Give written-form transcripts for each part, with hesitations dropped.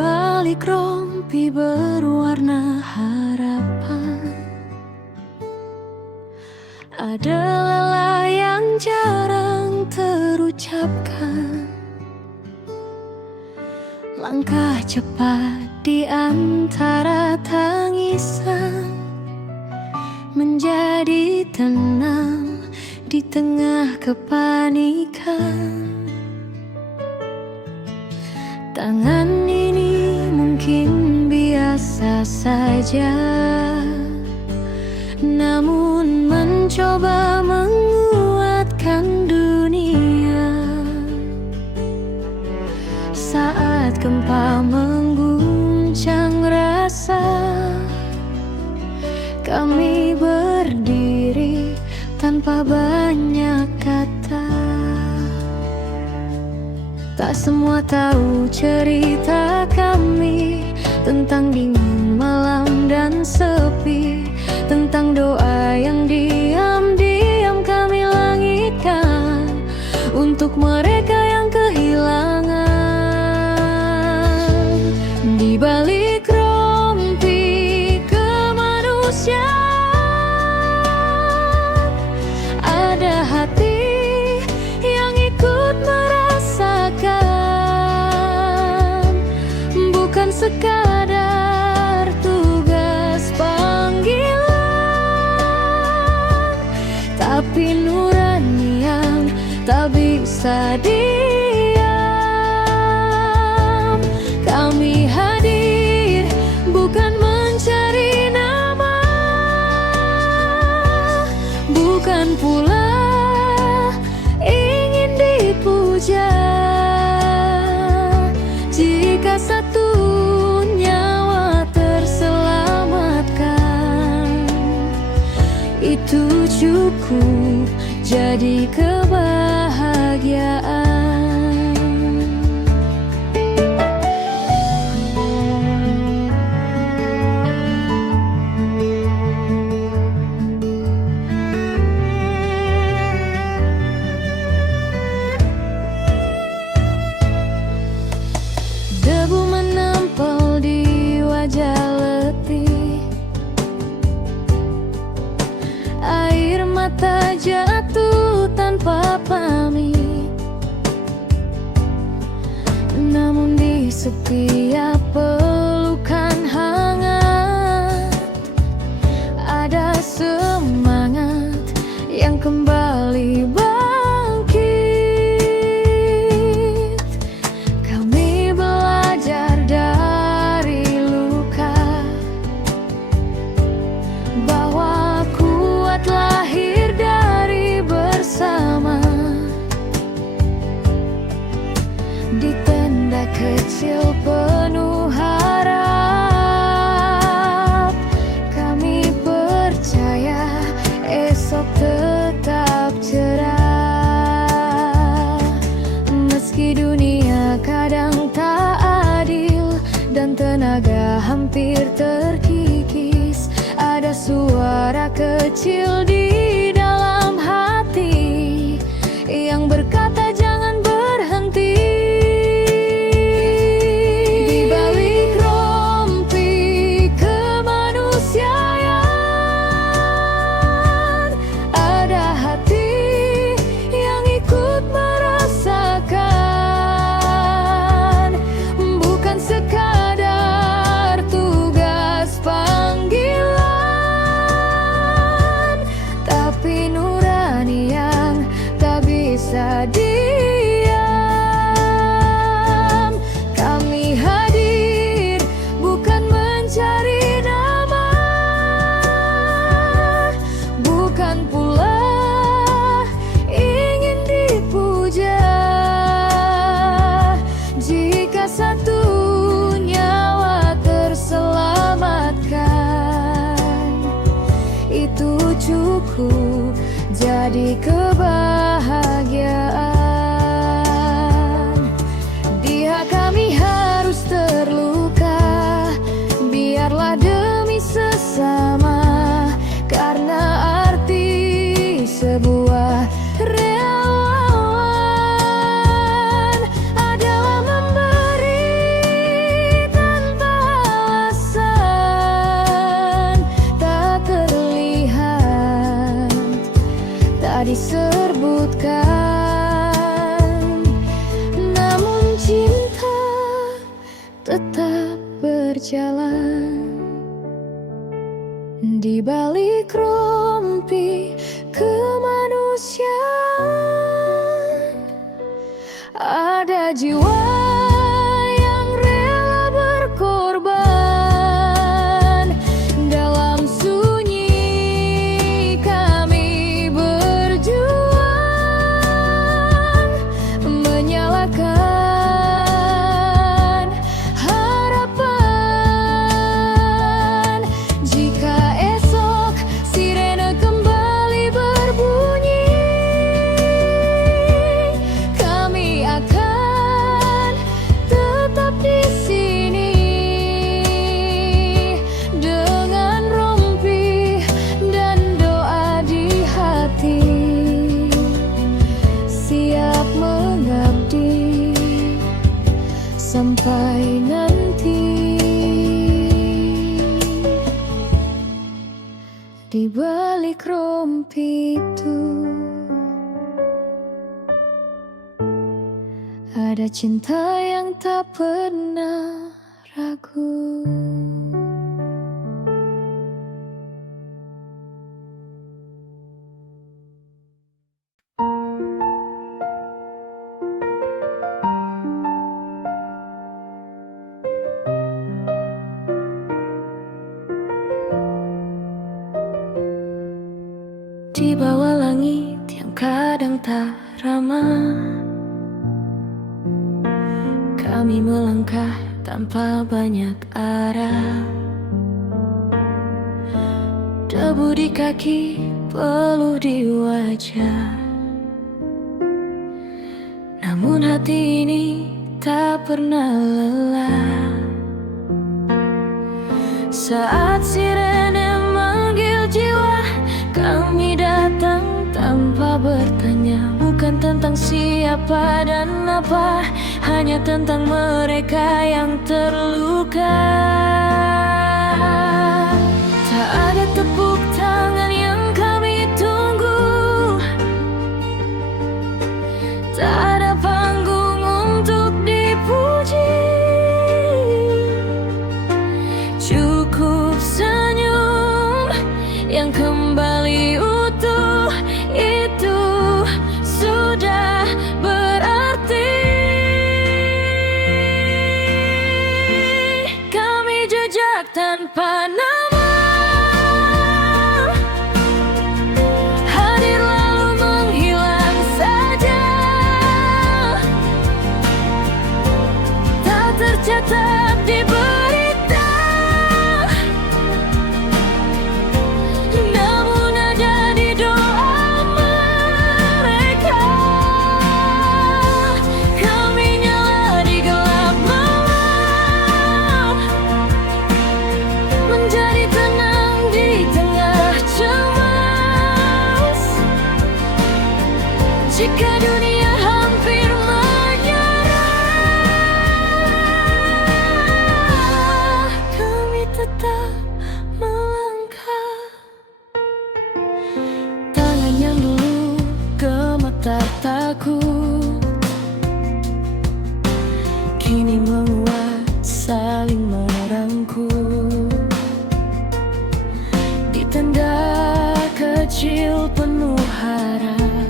balik rompi berwarna harapan, ada lelah yang jarang terucapkan. Langkah cepat di antara tangisan, menjadi tenang di tengah kepanikan. Tangan ini mungkin biasa saja, namun mencoba menguatkan dunia. Saat gempa mengguncang rasa, kami berdiri tanpa banyak kata. Tak semua tahu cerita kami, tentang dingin malam dan sepi, tentang doa yang diam-diam kami langitkan untuk mereka yang kehilangan. Di balik rompi kemanusiaan, ada hati yang ikut merasakan, bukan sekadar tugas panggilan, tapi nurani yang tak bisa diam. Kami hadir bukan mencari nama, bukan pula ingin dipuja. Jika satu nyawa terselamatkan, itu cukup jadi kebahagiaan. Debu menempel di wajah letih, air mata jatuh tanpa pamit. Namun di setiap pelukan hangat, ada semangat yang kembali bangkit. Kami belajar dari luka, bahwa kuat lahir dari bersama. Di tenda kecil penuh harap, kami percaya esok tetap cerah. Meski dunia kadang tak adil dan tenaga hampir terkikis, ada suara kecil di dalam hati yang berkata jangan berhenti. Di balik rompi kemanusiaan, ada hati yang ikut merasakan, bukan sekadar tugas panggilan, tapi nurani yang tak bisa diam. Kami hadir bukan mencari nama, bukan pula ingin dipuja. Jika satu nyawa terselamatkan, itu cukup jadi kebahagiaan. Dia kami harus terluka, biarlah demi sesama, karena arti sebuah relawan adalah memberi tetap berjalan. Di balik rompi kemanusiaan ada jiwa yang rela berkorban. Dalam sunyi kami berjuang, menyalakan harapan. Jika esok sirene kembali berbunyi, kami akan tetap di sini dengan rompi dan doa di hati, siap mengabdi sampai nanti. Di balik rompi itu ada cinta yang tak pernah ragu. Di bawah langit yang kadang tak ramah, kami melangkah tanpa banyak arah. Debu di kaki, peluh di wajah, namun hati ini tak pernah lelah. Saat sirene manggil jiwa, kami datang tanpa bertanya. Bukan tentang siapa dan apa, hanya tentang mereka yang terluka. Tak ada tepuk tangan yang kami tunggu, tak ada panggung untuk dipuji. Cukup senyum yang kembali utuh, itu sudah berarti. Kami jejak tanpa nama, hadir lalu menghilang saja, tak tercatat di berita, namun ada di doa mereka. Kami nyala di gelap malam, menjadi tenang di tengah cemas. Jika dunia hampir menyerah, kami tetap melangkah. Tangan yang dulu gemetar takut, kini menguat saling merangkul. Di tenda kecil penuh harap,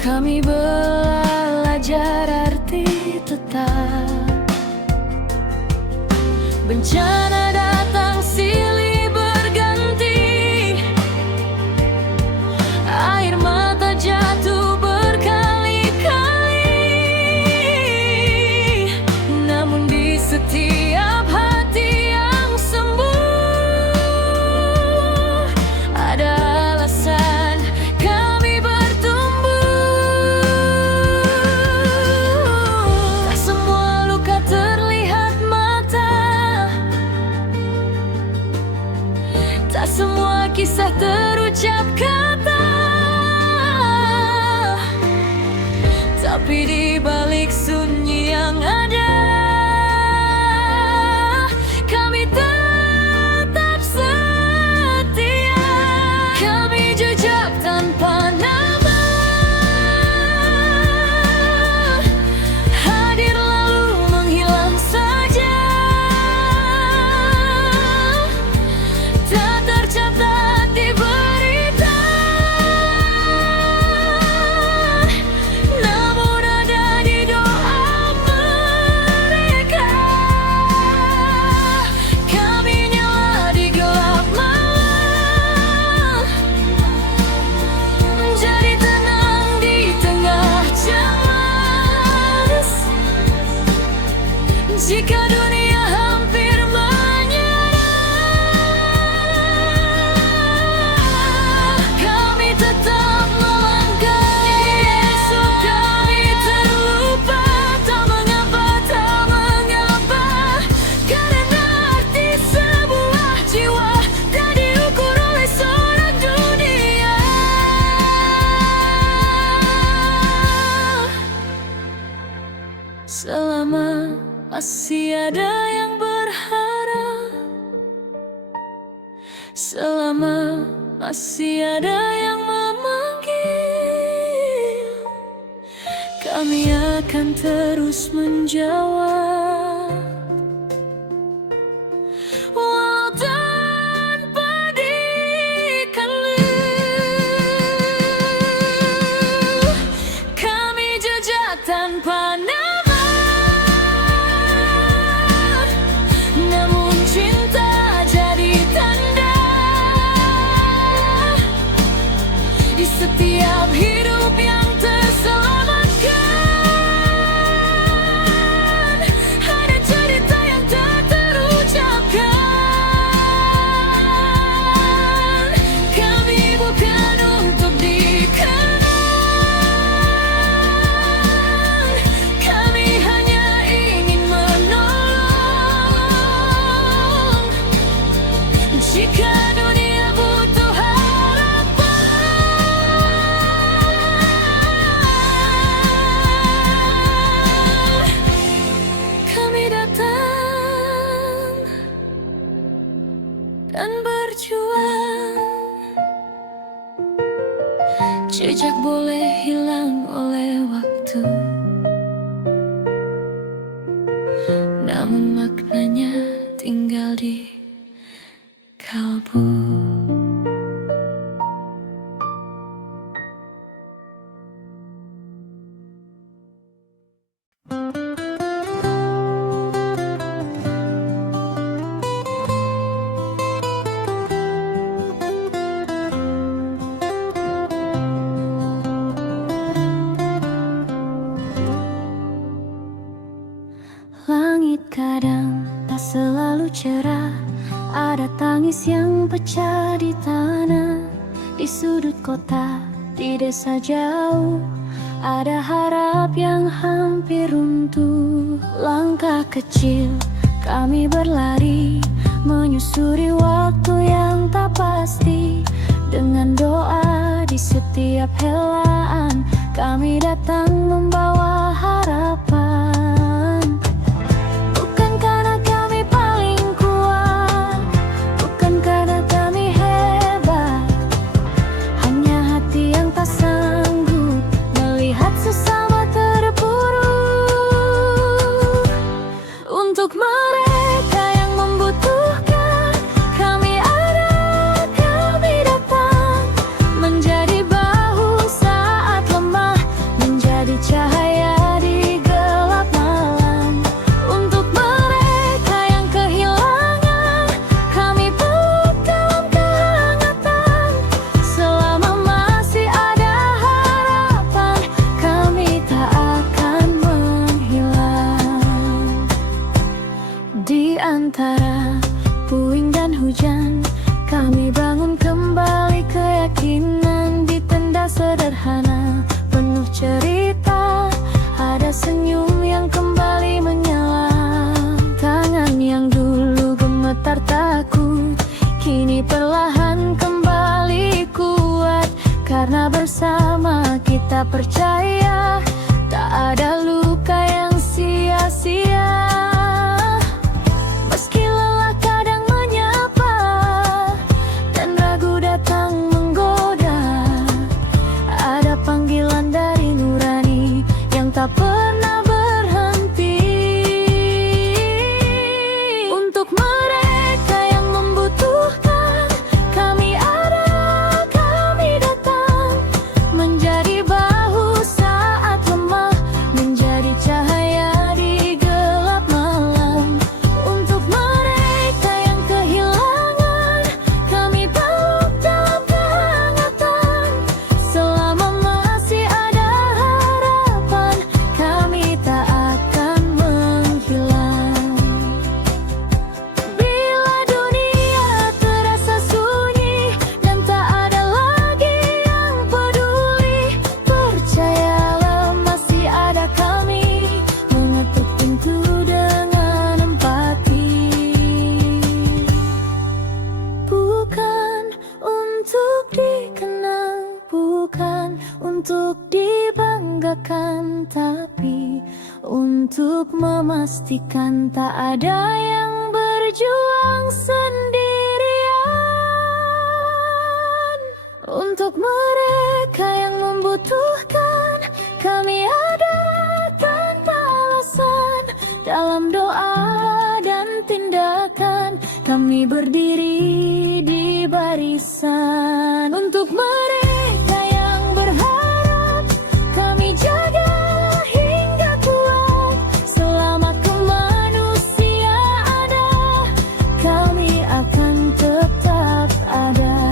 kami belajar arti tetap. Bencana datang silih berganti, air mata jatuh berkali-kali, namun di setiap hati yang sembuh ada alasan kami bertumbuh. Tak semua luka terlihat mata, tak semua kisah terucap kata, tapi di balik sunyi yang ada, kami tetap setia. Kami jejak tanpa nama, hadir lalu Jika dunia hampir menyerah, kami tetap melangkah. Esok kami terlupa, tak mengapa, tak mengapa. Karena arti sebuah jiwa tak diukur oleh seorang dunia. Selama masih ada yang berharap, selama masih ada yang memanggil, kami akan terus menjawab, walau tanpa dikeluh. Kami jejak tanpa nama, namun cinta jadi tanda di setiap hidup yang terselamatkan. Ada cerita yang tak terucapkan. Kami bukan untuk dikenang, kami hanya ingin menolong. Jika dunia butuh harapan, kami datang dan berjuang. Jejak boleh hilang oleh waktu, namun maknanya tinggal di kalbu. Langit kadang tak selalu cerah, ada tangis yang pecah di tanah. Di sudut kota, di desa jauh, ada harap yang hampir runtuh. Langkah kecil kami berlari, menyusuri waktu yang tak pasti. Dengan doa di setiap helaan, kami datang membawa harapan. Bukan karena kami paling kuat, bukan karena kami hebat, hanya hati yang tak sanggup melihat sesama terpuruk. Untuk mereka yang membutuhkan, kami ada, kami datang. Menjadi bahu saat lemah, menjadi cahaya di gelap malam. Untuk mereka yang kehilangan, kami peluk dalam kehangatan. Selama masih ada harapan, kami tak akan menghilang. Di antara puing dan hujan, kami bangun kembali keyakinan. Di tenda sederhana penuh cerita, ada senyum yang kembali menyala. Tangan yang dulu gemetar takut, kini perlahan kembali kuat. Karena bersama kita percaya, tak ada luka yang sia-sia. Meski lelah kadang menyapa, dan ragu datang menggoda, ada panggilan dari nurani yang tak pernah berhenti. Untuk mereka yang membutuhkan, kami ada, kami datang. Menjadi bahu saat pastikan tak ada yang berjuang sendirian. Untuk mereka yang membutuhkan, kami ada tanpa alasan. Dalam doa dan tindakan, kami berdiri di barisan. Untuk mereka yang berharap, kami jaga hingga kuat. Selama kemanusiaan ada, kami akan tetap ada.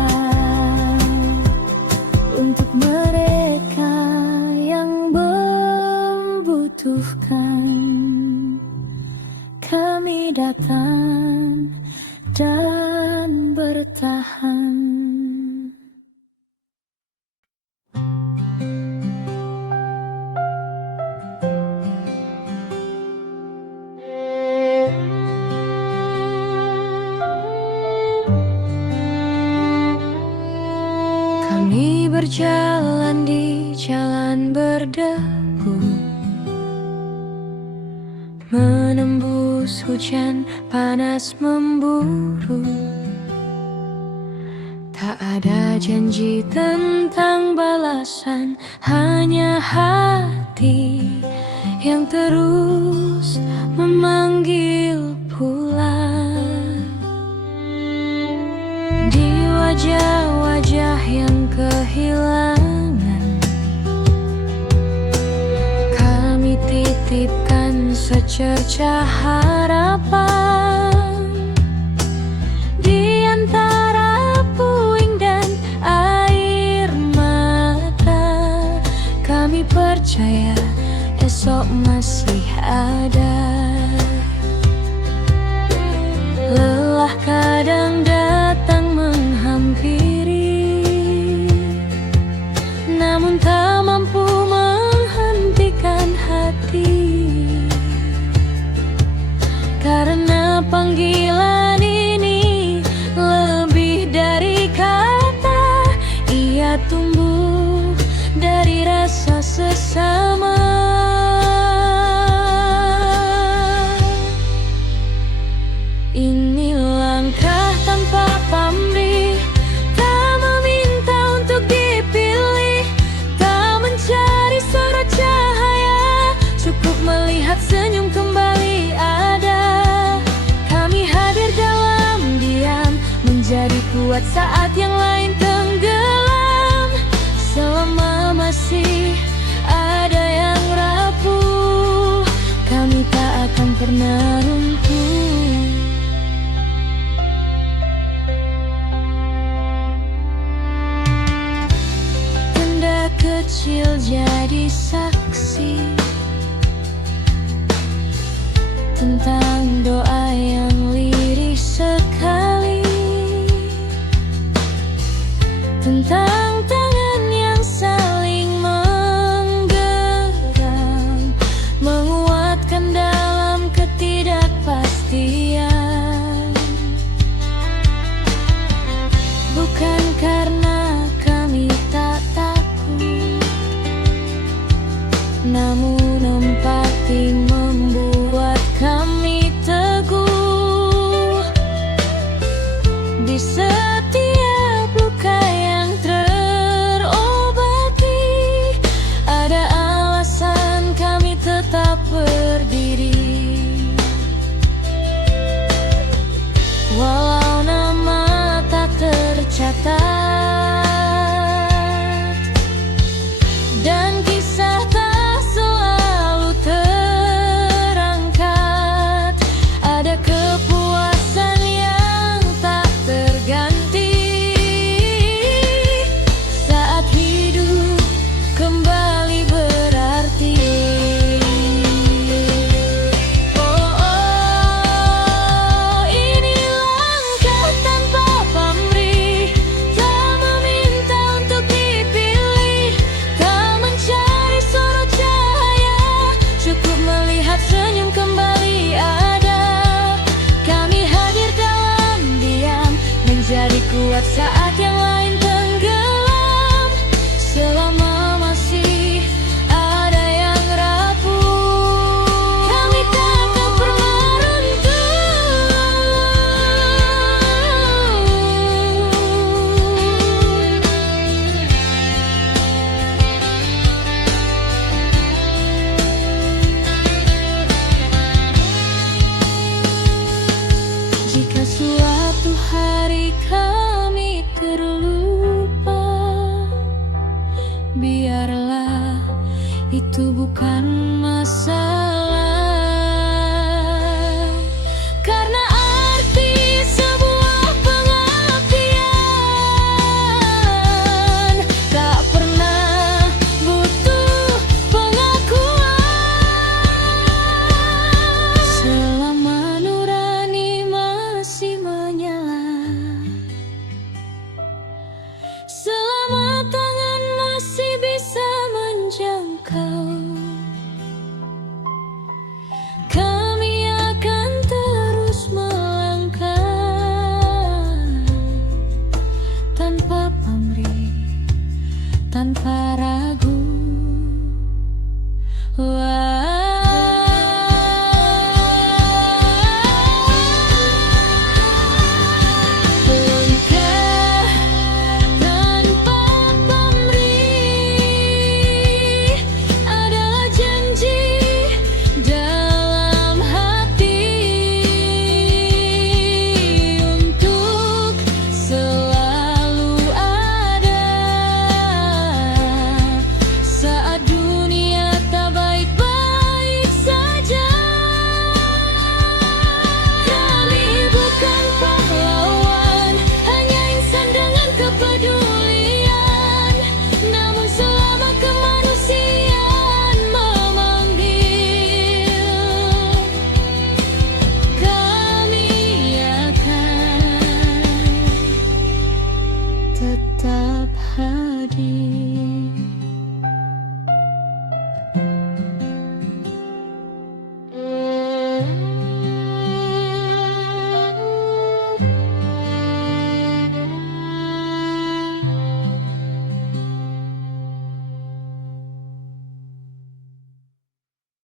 Untuk mereka yang membutuhkan, kami datang dan bertahan. Kami berjalan di jalan berdebu, menembus hujan panas memburu. Tak ada janji tentang balasan, hanya hati yang terus memanggil pulang. Di wajah-wajah yang kehilangan, kami titipkan secercah harapan. Di antara puing dan air mata, kami percaya esok masih ada. Lelah kadang datang menghampiri, namun tak mampu menghentikan hati. Karena panggilan ini lebih dari kata, ia tumbuh dari rasa sesama. Ini langkah tanpa pamrih, tak meminta untuk dipilih, tak mencari sorot cahaya, cukup melihat senyum kembali ada. Kami hadir dalam diam, menjadi kuat saat yang lain tenggelam. Selama masih ada yang rapuh, kami tak akan pernah runtuh. Tenda kecil jadi saksi tentang doa yang lirih sekali, tentang tangan yang saling menggenggam, menguatkan dalam ketidakpastian. Bukan karena kami tak takut, namun empati membuat kami teguh. suara